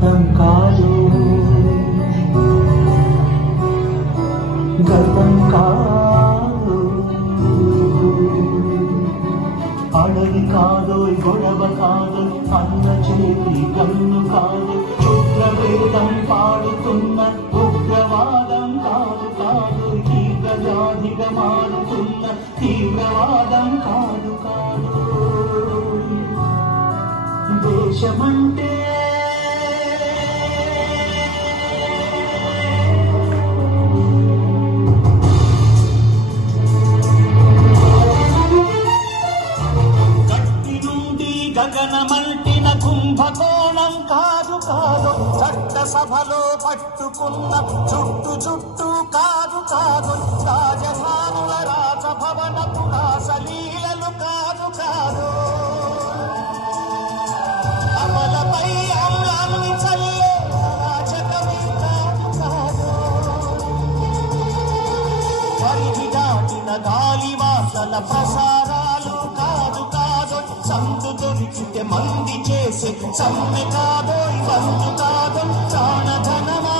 పోరాటం కాదు, గతం కాదు, అడవి కాదు, గొడవ కాదు, అన్న చేతి కన్ను కాదు, క్షుద్రవేదం పాడుతున్న ఉగ్రవాదం కాదు కాదు, తీవ్రవ్యాధిగా మారుతున్న తీవ్రవాదం కాదు కాదు. దేశమంటే గగనమంటిన కుంభకోణం కాదు కాదు, చట్టసభలో పట్టుకున్న చుట్టు కాదు కాదు, రాజధానుల రాజభవనపు రాసలీలలు కాదు కాదు, అమలపై అమలాన్ని చల్లే రాజకమే కాదు కాదు, పరిధి దాటిన గాలి వాసన ప్రసారాలు కాదు కాదు, సందు దొరికితే మంది చేసే సమ్మె కాదోయ్ బంధు కాదు, ప్రాణధనమా